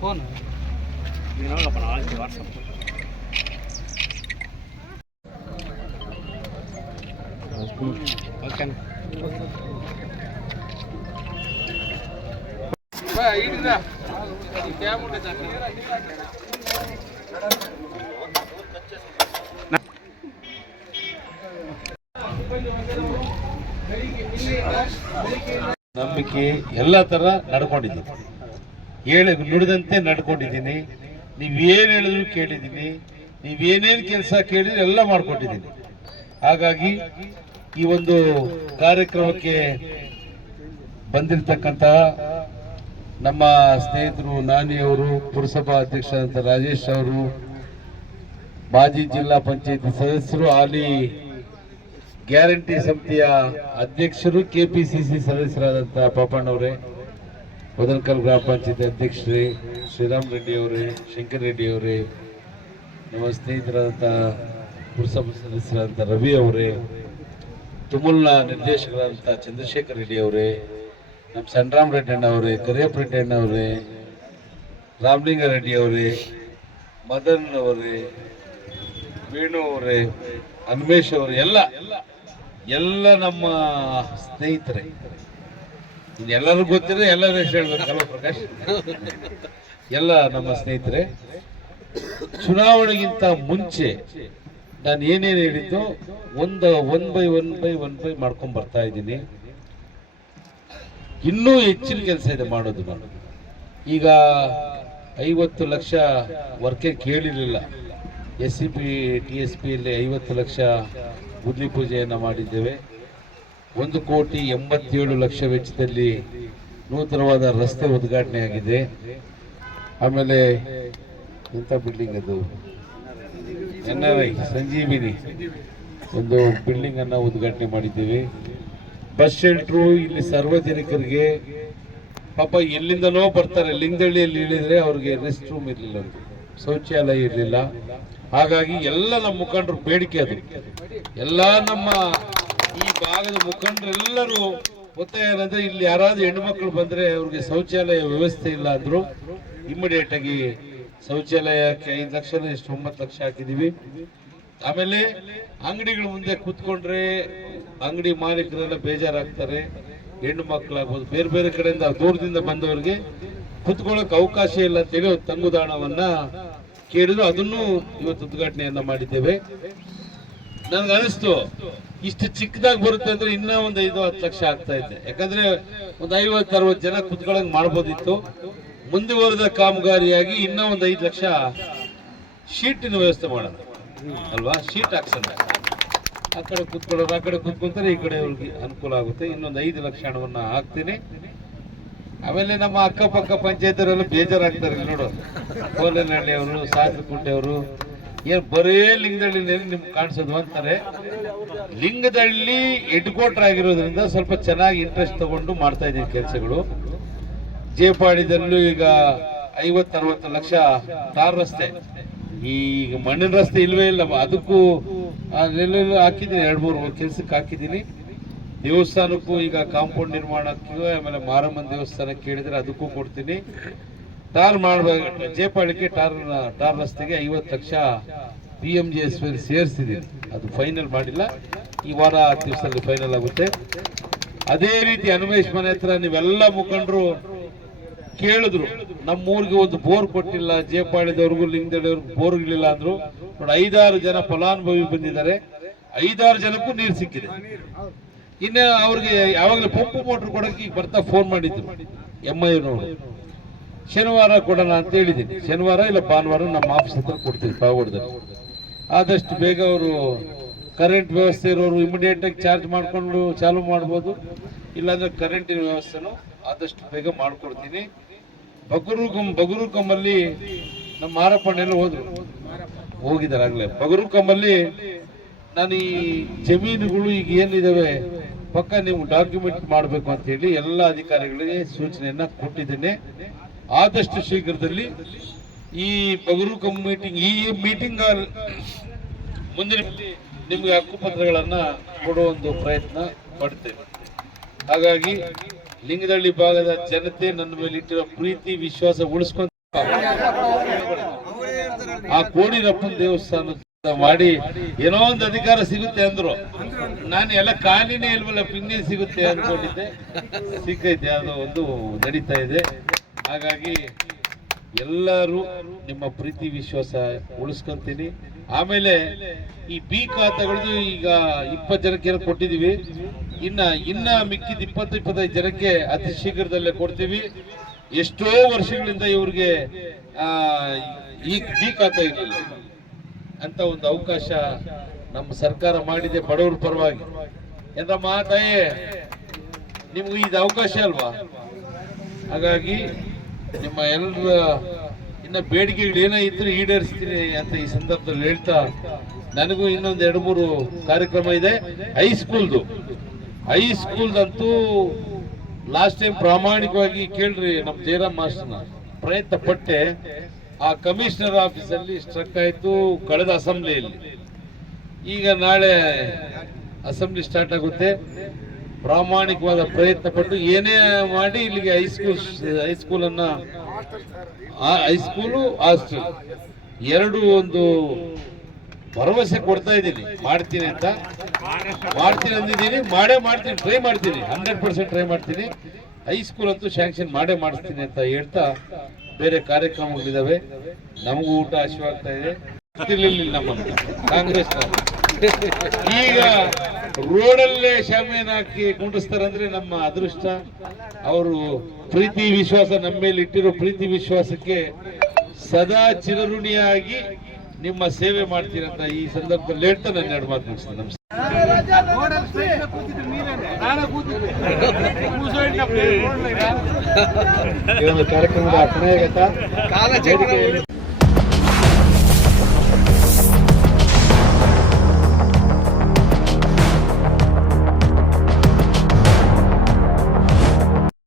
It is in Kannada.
ఫోన్ వాట్సాప్ ఓకే இதுதான் கேமுண்டா ನಂಬಿಕೆ ಎಲ್ಲ ತರ ನಡ್ಕೊಂಡಿದ್ದೀನಿ ಹೇಳಿ ನುಡಿದಂತೆ ನಡ್ಕೊಂಡಿದ್ದೀನಿ. ನೀವೇನು ಹೇಳಿದ್ರು ಕೇಳಿದ್ದೀನಿ. ನೀವೇನೇನು ಕೆಲಸ ಕೇಳಿದ್ರೆ ಎಲ್ಲ ಮಾಡ್ಕೊಟ್ಟಿದ್ದೀನಿ. ಹಾಗಾಗಿ ಈ ಒಂದು ಕಾರ್ಯಕ್ರಮಕ್ಕೆ ಬಂದಿರತಕ್ಕಂತಹ ನಮ್ಮ ಸ್ನೇಹಿತರು ನಾನಿ ಅವರು ಪುರಸಭಾ ಅಧ್ಯಕ್ಷರಾದಂಥ ರಾಜೇಶ್ ಅವರು, ಮಾಜಿ ಜಿಲ್ಲಾ ಪಂಚಾಯತಿ ಸದಸ್ಯರು, ಹಾಲಿ ಗ್ಯಾರಂಟಿ ಸಮಿತಿಯ ಅಧ್ಯಕ್ಷರು, ಕೆಪಿಸಿಸಿ ಸದಸ್ಯರಾದಂಥ ಪಾಪಣ್ಣವರೇ ಬದನಕಲ್ ಗ್ರಾಮ ಪಂಚಾಯತಿ ಅಧ್ಯಕ್ಷರೇ, ಶ್ರೀರಾಮ್ ರೆಡ್ಡಿ ಅವರೇ, ಶಂಕರ್ ರೆಡ್ಡಿ ಅವರೇ, ನಮ್ಮ ಸ್ನೇಹಿತರಾದಂಥ ಪುರಸಭಾ ಸದಸ್ಯರಾದಂಥ ರವಿ ಅವರೇ, ತುಮುಲ್ನ ನಿರ್ದೇಶಕರಾದಂಥ ಚಂದ್ರಶೇಖರ್ ರೆಡ್ಡಿ ಅವರೇ ನಮ್ಮ ಸಣ್ಣರಾಮ್ ರೆಡ್ಡಿ ಅವರೇ, ಕರಿಯಪ್ಪ ರೆಡ್ಡಿ ಅವರೇ, ರಾಮಲಿಂಗ ರೆಡ್ಡಿ ಅವರೇ, ಮದನ್ ಅವರೇ, ವೇಣು ಅವರೇ ಅನ್ಮೇಶ್ ಅವರು, ಎಲ್ಲ ಎಲ್ಲ ನಮ್ಮ ಸ್ನೇಹಿತರೆ. ಎಲ್ಲರಿಗೂ ಗೊತ್ತಿದ್ರೆ ಎಲ್ಲರ ಹೆಸರು ಪ್ರಕಾಶ್? ಎಲ್ಲ ನಮ್ಮ ಸ್ನೇಹಿತರೆ. ಚುನಾವಣೆಗಿಂತ ಮುಂಚೆ ನಾನು ಏನೇನು ಹೇಳಿದ್ದು, ಒಂದು one by one by one by ಮಾಡ್ಕೊಂಡ್ ಬರ್ತಾ ಇದ್ದೀನಿ. ಇನ್ನೂ ಹೆಚ್ಚಿನ ಕೆಲಸ ಇದೆ ಮಾಡೋದು ನಾನು. ಈಗ ಐವತ್ತು lakh ವರ್ಕೆ ಕೇಳಿರಲಿಲ್ಲ. S C P T S ಪಿಯಲ್ಲಿ ಐವತ್ತು ಲಕ್ಷ ಗುದ್ಲಿ ಪೂಜೆಯನ್ನು ಮಾಡಿದ್ದೇವೆ. ಒಂದು ಕೋಟಿ ಎಂಬತ್ತೇಳು ಲಕ್ಷ ವೆಚ್ಚದಲ್ಲಿ ನೂತನವಾದ ರಸ್ತೆ ಉದ್ಘಾಟನೆ ಆಗಿದೆ. ಆಮೇಲೆ ಎಂಥ ಬಿಲ್ಡಿಂಗ್ ಅದು? N R I Sanjeevini. ಒಂದು ಬಿಲ್ಡಿಂಗನ್ನು ಉದ್ಘಾಟನೆ ಮಾಡಿದ್ದೇವೆ. ಬಸ್ ಶೆಲ್ಟ್ರು, ಇಲ್ಲಿ ಸಾರ್ವಜನಿಕರಿಗೆ, ಪಾಪ ಎಲ್ಲಿಂದಲೋ ಬರ್ತಾರೆ ಲಿಂಗದಳ್ಳಿಯಲ್ಲಿ ಇಳಿದ್ರೆ ಅವ್ರಿಗೆ ರೆಸ್ಟ್ ರೂಮ್ ಇರಲಿಲ್ಲ ಶೌಚಾಲಯ ಇರಲಿಲ್ಲ. ಹಾಗಾಗಿ ಎಲ್ಲ ನಮ್ಮ ಮುಖಂಡರು ಬೇಡಿಕೆ ಅದು. ಎಲ್ಲ ನಮ್ಮ ಈ ಭಾಗದ ಮುಖಂಡರೆಲ್ಲರೂ ಒತ್ತಾಯ ಏನಂದ್ರೆ ಇಲ್ಲಿ ಯಾರಾದ್ರೂ ಹೆಣ್ಮಕ್ಳು ಬಂದ್ರೆ ಅವ್ರಿಗೆ ಶೌಚಾಲಯ ವ್ಯವಸ್ಥೆ ಇಲ್ಲ ಅಂದ್ರು ಇಮಿಡಿಯೇಟ್ ಆಗಿ ಶೌಚಾಲಯಕ್ಕೆ ಐದು ಲಕ್ಷ ಎಷ್ಟು ಒಂಬತ್ತು ಲಕ್ಷ ಹಾಕಿದೀವಿ. ಆಮೇಲೆ ಅಂಗಡಿಗಳ ಮುಂದೆ ಕೂತ್ಕೊಂಡ್ರೆ ಅಂಗಡಿ ಮಾಲೀಕರೆಲ್ಲ ಬೇಜಾರಾಗ್ತಾರೆ, ಹೆಣ್ಣು ಮಕ್ಕಳಾಗ್ಬೋದು, ಬೇರೆ ಬೇರೆ ಕಡೆಯಿಂದ ದೂರದಿಂದ ಬಂದವರಿಗೆ ಕುತ್ಕೊಳ್ಳೋಕೆ ಅವಕಾಶ ಇಲ್ಲ ಅಂತೇಳಿ ತಂಗುದಾಣವನ್ನ ಕೇಳಿದ್ರು. ಅದನ್ನು ಇವತ್ತು ಉದ್ಘಾಟನೆಯನ್ನ ಮಾಡಿದ್ದೇವೆ. ನನಗೆ ಅನಿಸ್ತು, ಇಷ್ಟು ಚಿಕ್ಕದಾಗಿ ಬರುತ್ತೆ ಅಂದ್ರೆ ಇನ್ನ ಒಂದು ಐದು ಹತ್ತು ಲಕ್ಷ ಆಗ್ತಾ ಇದೆ. ಯಾಕಂದ್ರೆ ಒಂದು ಐವತ್ತು, ಅರವತ್ತು ಜನ ಕುತ್ಕೊಳ್ಳಂಗ್ ಮಾಡ್ಬೋದಿತ್ತು. ಮುಂದುವರೆದ ಕಾಮಗಾರಿಯಾಗಿ ಇನ್ನೂ ಒಂದು ಐದು ಲಕ್ಷ ಶೀಟಿನ ವ್ಯವಸ್ಥೆ ಮಾಡೋಣ. ಅಲ್ವಾ? ಶೀಟ್ ಹಾಕ್ಸೋಣ. ಆ ಕಡೆ ಕೂತ್ಕೊಳ್ಳೋದು ಆ ಕಡೆ ಕೂತ್ಕೊಳ್ತಾರೆ ಈ ಕಡೆ ಅವ್ರಿಗೆ ಅನುಕೂಲ ಆಗುತ್ತೆ. ಇನ್ನೊಂದು ಐದು ಲಕ್ಷ ಹಣವನ್ನ ಹಾಕ್ತೀನಿ. ಆಮೇಲೆ ನಮ್ಮ ಅಕ್ಕಪಕ್ಕ ಪಂಚಾಯತರೆಲ್ಲ ಬೇಜಾರಾಗ್ತಾರೆ ನೋಡು. ಕೋಲನಹಳ್ಳಿ ಅವರು ಸಾಸರಕುಂಟೆ ಅವರು, ಏನ್ ಬರೇ ಲಿಂಗದಳ್ಳಿ ನಿಮ್ಗೆ ಕಾಣಿಸೋದು ಅಂತಾರೆ. ಲಿಂಗದಳ್ಳಿ ಹೆಡ್ ಆಗಿರೋದ್ರಿಂದ ಸ್ವಲ್ಪ ಚೆನ್ನಾಗಿ ಇಂಟ್ರೆಸ್ಟ್ ತಗೊಂಡು ಮಾಡ್ತಾ ಇದ್ದೀನಿ ಕೆಲಸಗಳು. ಜೇಪಾಡಿದಲ್ಲೂ ಈಗ ಐವತ್ತು ಅರವತ್ತು ಲಕ್ಷ ತಾರ್ ರಸ್ತೆ. ಈಗ ಮಣ್ಣಿನ ರಸ್ತೆ ಇಲ್ವೇ ಇಲ್ಲ, ಅದಕ್ಕೂ ಅಲ್ಲೆಲ್ಲೆಲ್ಲೋ ಹಾಕಿದ್ದೀನಿ, ಎರಡು ಮೂರು ಕೆಲಸಕ್ಕೆ ಹಾಕಿದ್ದೀನಿ. ದೇವಸ್ಥಾನಕ್ಕೂ ಈಗ ಕಾಂಪೌಂಡ್ ನಿರ್ಮಾಣಕ್ಕೂ ಆಮೇಲೆ ಮಾರಮ್ಮನ ದೇವಸ್ಥಾನಕ್ಕೆ ಕೇಳಿದ್ರೆ ಅದಕ್ಕೂ ಕೊಡ್ತೀನಿ. ಟಾರ್ ಮಾಡಬೇಕು, ಜೇಪಾಳಿಗೆ ಟಾರ್ ಟಾರ್ ರಸ್ತೆಗೆ ಐವತ್ತು lakh P M G S ಸೇರಿಸಿದ್ದೀನಿ. ಅದು ಫೈನಲ್ ಮಾಡಿಲ್ಲ. ಈ ವಾರ ಹತ್ತು ದಿವಸದಲ್ಲಿ ಫೈನಲ್ ಆಗುತ್ತೆ. ಅದೇ ರೀತಿ ಹನುಮೇಶ್ ಮನೆ ಹತ್ರ ನೀವೆಲ್ಲ ಮುಖಂಡರು ಕೇಳಿದ್ರು, ನಮ್ಮೂರಿಗೆ ಒಂದು ಬೋರ್ ಕೊಟ್ಟಿಲ್ಲ ಜೇಪಾಳಿದವ್ರಿಗೂ ಲಿಂಗದವ್ರಿಗೂ ಬೋರ್ ಇರಲಿಲ್ಲ ಅಂದ್ರು. ನೋಡಿ, ಐದಾರು ಜನ ಫಲಾನುಭವಿ ಬಂದಿದ್ದಾರೆ. ಐದಾರು ಜನಕ್ಕೂ ನೀರು ಸಿಕ್ಕಿದೆ. ಇನ್ನು ಅವ್ರಿಗೆ ಯಾವಾಗಲೂ ಪಂಪು ಮೋಟ್ರ್ ಕೊಡಕ್ಕೆ ಈಗ ಬರ್ತಾ ಫೋನ್ ಮಾಡಿದ್ರು. ಐ ಐನವರು ಶನಿವಾರ ಕೊಡೋಣ ಅಂತ ಹೇಳಿದ್ದೀನಿ. ಶನಿವಾರ ಇಲ್ಲ ಭಾನುವಾರ ನಮ್ಮ ಆಫೀಸ್ ಹತ್ರ ಕೊಡ್ತೀವಿ ಪಾವಗಡದಲ್ಲಿ ಆದಷ್ಟು ಬೇಗ ಅವರು ಕರೆಂಟ್ ವ್ಯವಸ್ಥೆ ಇರೋರು ಇಮಿಡಿಯೇಟಾಗಿ ಚಾರ್ಜ್ ಮಾಡಿಕೊಂಡು ಚಾಲೂ ಮಾಡ್ಬೋದು. ಇಲ್ಲಾಂದ್ರೆ ಕರೆಂಟಿನ ವ್ಯವಸ್ಥೆನೂ ಆದಷ್ಟು ಬೇಗ ಮಾಡ್ಕೊಡ್ತೀನಿ. ಬಗರುಕಂ ಕಮ್ಮಲ್ಲಿ ನಮ್ಮ ಮಾರಪ್ಪಣ್ಣೆಲ್ಲ ಹೋದ್ರು. ಹೋಗಿದ್ದಾರೆ ಆಗ್ಲೇ ಬಗರುಕಮ್ಮಲ್ಲಿ ನಾನು ಈ ಜಮೀನುಗಳು ಈಗ ಏನಿದಾವೆ, ಪಕ್ಕ ನೀವು ಡಾಕ್ಯುಮೆಂಟ್ ಮಾಡಬೇಕು ಅಂತ ಹೇಳಿ ಎಲ್ಲ ಅಧಿಕಾರಿಗಳಿಗೆ ಸೂಚನೆಯನ್ನ ಕೊಟ್ಟಿದ್ದೇನೆ. ಆದಷ್ಟು ಶೀಘ್ರದಲ್ಲಿ ಈ ಬಗರು ಮೀಟಿಂಗ್ ಈ ಮೀಟಿಂಗ್ ಮುಂದಿನ ನಿಮಗೆ ಹಕ್ಕುಪತ್ರಗಳನ್ನು ಕೊಡುವ ಒಂದು ಪ್ರಯತ್ನ ಪಡ್ತೇವೆ ಹಾಗಾಗಿ ಲಿಂಗದಳ್ಳಿ ಭಾಗದ ಜನತೆ ನನ್ನ ಮೇಲೆ ಇಟ್ಟಿರೋ ಪ್ರೀತಿ, ವಿಶ್ವಾಸ ಉಳಿಸ್ಕೊಂತ ಆ ಕೋಡಿರಪ್ಪನ ದೇವಸ್ಥಾನ ಮಾಡಿ ಏನೋ ಒಂದು ಅಧಿಕಾರ ಸಿಗುತ್ತೆ ಅಂದ್ರು. ನಾನು ಎಲ್ಲ ಕಾಲಿನೇ ಇಲ್ವಲ್ಲ, ಪಿನ್ನೇ ಸಿಗುತ್ತೆ ಅನ್ಕೊಂಡಿದ್ದೆ ಸಿಕ್ಕೈತೆ ಅದು ಒಂದು ನಡೀತಾ ಇದೆ. ಹಾಗಾಗಿ ಎಲ್ಲರೂ ನಿಮ್ಮ ಪ್ರೀತಿ, ವಿಶ್ವಾಸ ಉಳಿಸ್ಕೊಂತೀನಿ. ಆಮೇಲೆ ಈ ಬಿ ಖಾತೆಗಳದ್ದು ಈಗ ಇಪ್ಪತ್ತು ಜನಕ್ಕೆ ಏನೋ ಕೊಟ್ಟಿದೀವಿ. ಇನ್ನ ಇನ್ನ ಮಿಕ್ಕಿದ ಇಪ್ಪತ್ತು, ಇಪ್ಪತ್ತೈದು ಜನಕ್ಕೆ ಅತಿ ಶೀಘ್ರದಲ್ಲೇ ಕೊಡ್ತೀವಿ. ಎಷ್ಟೋ ವರ್ಷಗಳಿಂದ ಇವ್ರಿಗೆ ಈ ಬಿ ಖಾತೆ ಇರಲಿಲ್ಲ. ಅಂತ ಒಂದು ಅವಕಾಶ ನಮ್ಮ ಸರ್ಕಾರ ಮಾಡಿದೆ ಬಡವರ ಪರವಾಗಿ. ಎಂದ ಮಾತಾಯೇ, ನಿಮ್ಗೆ ಇದು ಅವಕಾಶ ಅಲ್ವಾ? ಹಾಗಾಗಿ ನಿಮ್ಮ ಎಲ್ಲರ ಇನ್ನ ಬೇಡಿಕೆಗಳು ಏನೇ ಇದ್ರೆ ಈಡೇರಿಸ್ತೀನಿ ಅಂತ ಈ ಸಂದರ್ಭದಲ್ಲಿ ಹೇಳ್ತಾ ನನಗೂ ಇನ್ನೊಂದು ಎರಡು ಮೂರು ಕಾರ್ಯಕ್ರಮ ಇದೆ. ಹೈಸ್ಕೂಲ್ದು ಹೈಸ್ಕೂಲ್ದಂತೂ ಲಾಸ್ಟ್ ಟೈಮ್ ಪ್ರಾಮಾಣಿಕವಾಗಿ ಕೇಳ್ರಿ ನಮ್ಮ ಜಯರಾಮ್ ಮಾಸ್ಟರ್ನ. ಪ್ರಯತ್ನ ಪಟ್ಟೆ. ಆ ಕಮಿಷನರ್ ಆಫೀಸಲ್ಲಿ ಸ್ಟ್ರಕ್ ಆಯಿತು ಕಳೆದ ಅಸೆಂಬ್ಲಿಯಲ್ಲಿ ಈಗ ನಾಳೆ ಅಸೆಂಬ್ಲಿ ಸ್ಟಾರ್ಟ್ ಆಗುತ್ತೆ. ಪ್ರಾಮಾಣಿಕವಾದ ಪ್ರಯತ್ನ ಪಟ್ಟು ಏನೇ ಮಾಡಿ ಇಲ್ಲಿಗೆ ಹೈಸ್ಕೂಲ್ ಹೈಸ್ಕೂಲ್ ಅನ್ನ ಹೈಸ್ಕೂಲು ಹಾಸ್ಟೆಲ್ ಎರಡು ಒಂದು ಭರವಸೆ ಕೊಡ್ತಾ ಇದ್ದೀನಿ. ಮಾಡ್ತೀನಿ ಅಂತ. ಮಾಡ್ತೀನಿ ಅಂದಿದ್ದೀನಿ. ಮಾಡೇ ಮಾಡ್ತೀನಿ. ಟ್ರೈ ಮಾಡ್ತೀನಿ. ಹಂಡ್ರೆಡ್ ಪರ್ಸೆಂಟ್ ಟ್ರೈ ಮಾಡ್ತೀನಿ. ಹೈಸ್ಕೂಲ್ ಅಂತೂ ಶಾಂಕ್ಷನ್ ಮಾಡೇ ಮಾಡಿಸ್ತೀನಿ ಅಂತ ಹೇಳ್ತಾ ಬೇರೆ ಕಾರ್ಯಕ್ರಮಗಳಿದಾವೆ. ನಮಗೂ ಊಟ ಹಸಿವಾಗ್ತಾ ಇದೆ. ಕಾಂಗ್ರೆಸ್ ಈಗ ರೋಡಲ್ಲೇ ಶಾಮಿಯನ್ ಹಾಕಿ ಕುಂಡಿಸ್ತಾರಂದ್ರೆ ನಮ್ಮ ಅದೃಷ್ಟ. ಅವರು ಪ್ರೀತಿ ವಿಶ್ವಾಸ ನಮ್ಮ ಮೇಲೆ ಇಟ್ಟಿರೋ ಪ್ರೀತಿ ವಿಶ್ವಾಸಕ್ಕೆ ಸದಾ ಚಿರಋಣಿಯಾಗಿ ನಿಮ್ಮ ಸೇವೆ ಮಾಡ್ತೀರಂತ ಈ ಸಂದರ್ಭದಲ್ಲಿ ಹೇಳ್ತಾ ನನ್ನ ಎರಡು ಮಾತು ಮುಗಿಸ್ತೇನೆ. ನಮಸ್ಕಾರ. ಈ ಒಂದು ಕಾರ್ಯಕ್ರಮದ